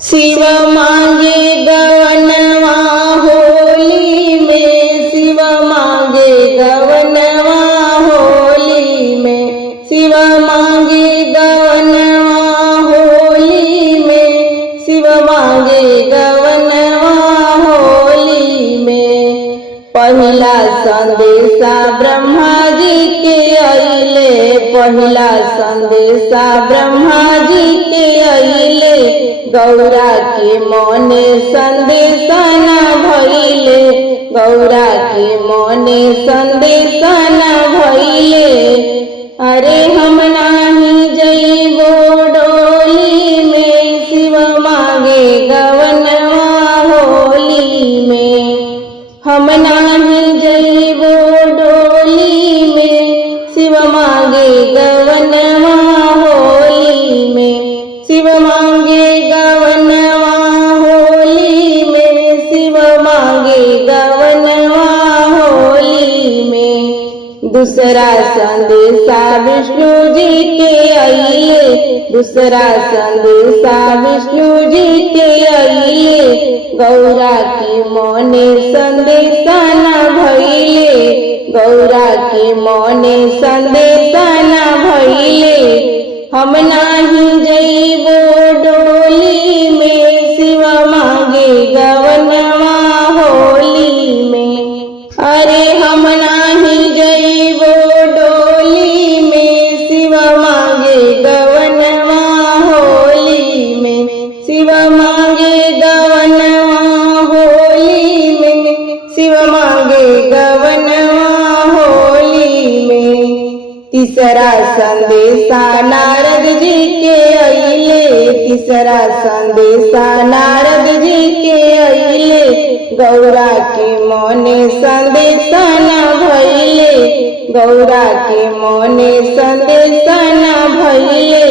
शिव मांगे गवनवा होली में, शिव मांगे गवनवा होली में, शिव मांगे गवनवा होली में, शिव मांगे गवनवा होली में। पहिला संदेशा ब्रह्मा जी के अइले, पहिला संदेशा ब्रह्मा जी के अइले, गौरा के मने संदेशा न भइले, गौरा के मने संदेशा न भइले। अरे हम नाही जइबो डोली में, शिव मांगे गवनवा होली में। हम नाही जइबो डोली में, शिव मांगे गवनवा होली में, शिव मांगे गवनवा होली में, शिव मांगे गवनवा होली में। दूसरा संदेशा विष्णु जी के अइले, दूसरा संदेशा विष्णु जी के अइले, गौरा के मने संदेशा न भइले, गौरा के मने संदेशा न भइले। हम नाही जइबो डोली में, शिव मांगे गवनवा होली में। अरे हम नाही जइबो डोली में, शिव मांगे गवनवा होली में, शिव मांगे गवनवा होली में, शिव मांगे गवनवा होली में। तीसरा संदेशा नारद जी के अइले, तीसरा संदेशा नारद जी के अइले, गौरा के मने संदेशा न भइले, गौरा के मने संदेशा न भइले।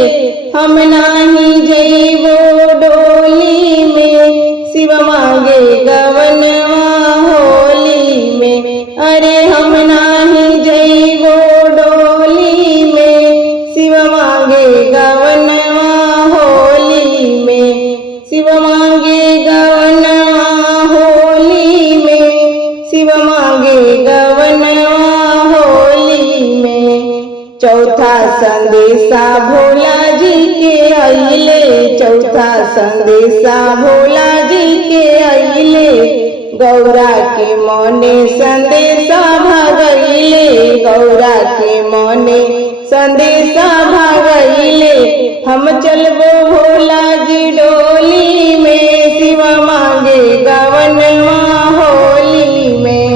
हम नाही जइबो डोली में, शिव मांगे गवनवा होली में। अरे हम नाही जइबो डोली में, शिव मांगे गवनवा होली में, शिव मांगे गवनवा होली में, शिव मांगे गवनवा होली में। चौथा संदेशा भोला जी के अइले, चौथा संदेशा भोला जी के अइले, गौरा के मने संदेशा भगइले, गौरा के मने संदेशा भगइले। हम चलबो भोला जी डोली में, शिव मांगे गवनवा होली में।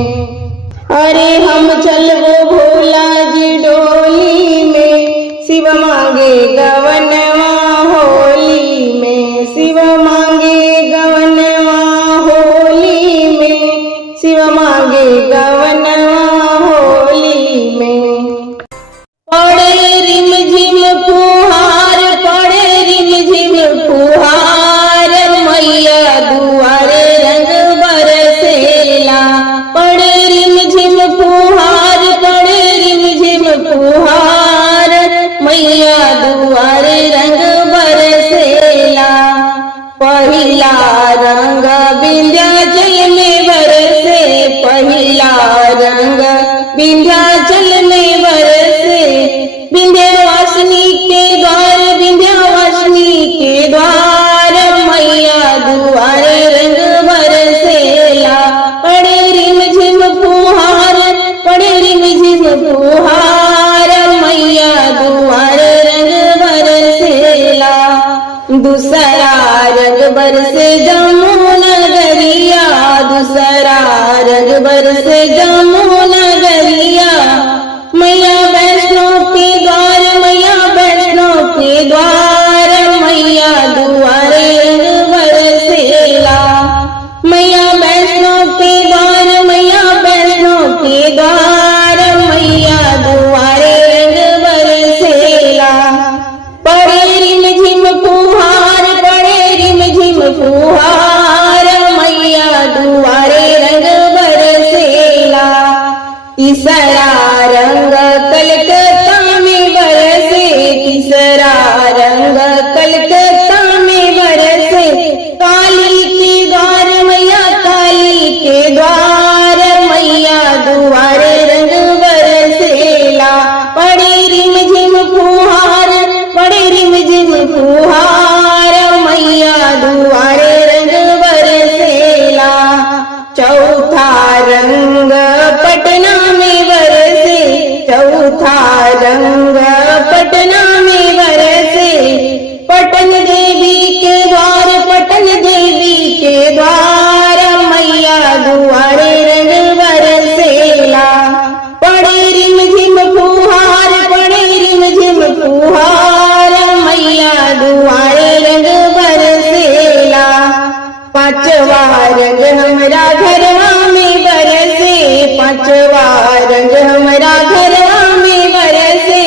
अरे हम चलबो भोला जी डोली में, शिव मांगे गवनवा होली में, शिव मांगे गवनवा होली में, शिव मांगे गवनवा होली में। पड़े रिम झिम फुहार, पड़े रिम झिम फुहार, मैया दुआरे रंग बरसेला। पड़े रिम झिम फुहार, पड़े रिम झिम फुहार, मैया दुआरे रंग बरसेला। पहिला रंग विंध्याचल में बरसे, पहिला रंग विंध्याचल में बरसे। विंध्यवासिनी के द्वार, विंध्यवासिनी के द्वार, मैया दुआरे रंग बरसेला। पड़े रिम झिम फुहार, पड़े रिम झिम फुहार, मैया दुआरे रंग बरसेला। दूसरा रंग बरसे जमुना गरिया, दूसरा रंग बरसे जमुना गरिया। मैया वैष्णो के द्वार, मैया वैष्णो के द्वार, मैया दुआरे रंग बरसेला। मैया वैष्णो के द्वार, मैया वैष्णो के द्वार, मैया दुआरे रंग बरसेला। पड़े रिम झिम फुहार, पड़े रिम झिम फुहार, मैया दुआरे रंग बरसेला। तीसरा रंग पांचवा रंग हमरा घरवा में बरसे, पांचवा रंग हमरा घरवा में बरसे।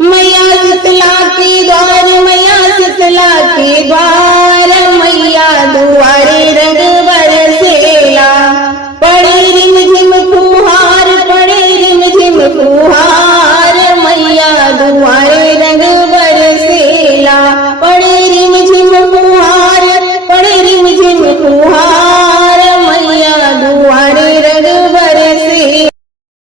मैया शीतला के द्वार, मैया शीतला के द्वार, मैया दुआरे रंग बरसेला। पड़े रिम झिम फुहार, पड़े रिम झिम फुहार, मैया दुआरे